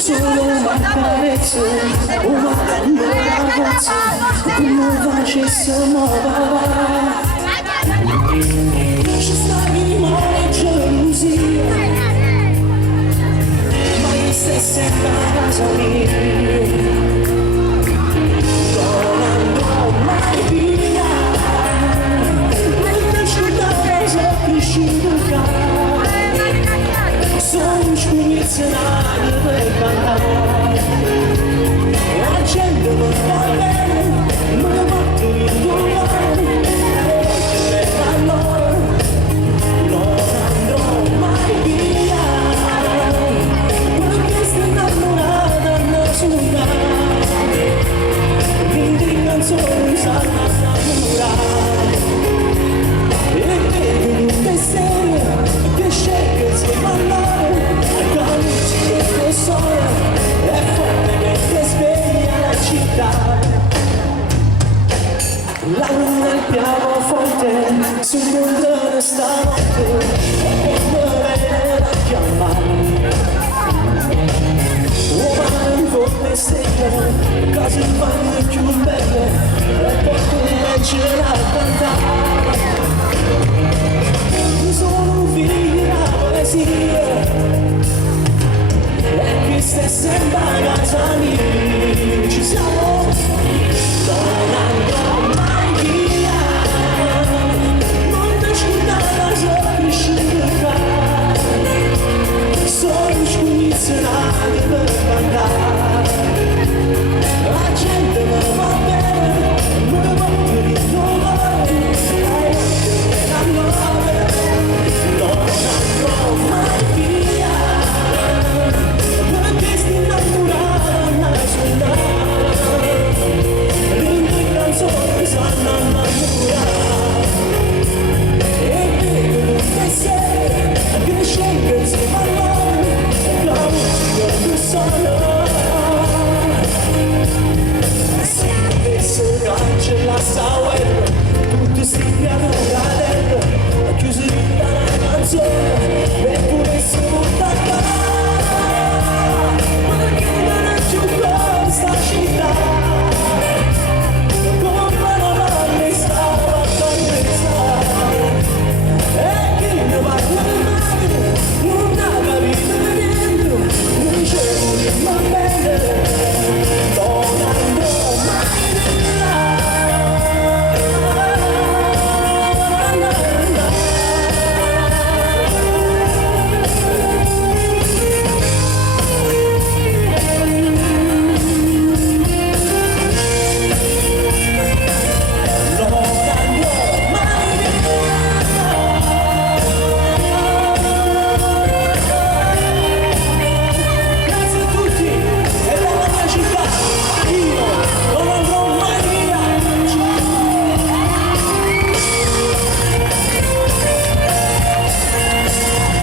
solo una carezza, una bella ragazza, come facesse muovere. Ci stavi male gelosia, ma io stai sempre a casa mia. Non andrò mai via, perché ci da casa cresciuta. Sono scugnizionati per cantare, la gente non va bene, ma la matto via domani. E allora non andrò mai via, perché stai innamorata da sola. Quindi canzoni sanno innamorare, e vedi tutte serie che sceglie se ballare, a camici che sono, è forte che ti sveglia la città. La luna il pianoforte, sul mondo stanotte, e me la chiamare. Uomini forte stelle, cose fanno più belle, e poi cominciano a cantare. Sono figli della poesia, e che stai sempre a casa mia, ci siamo.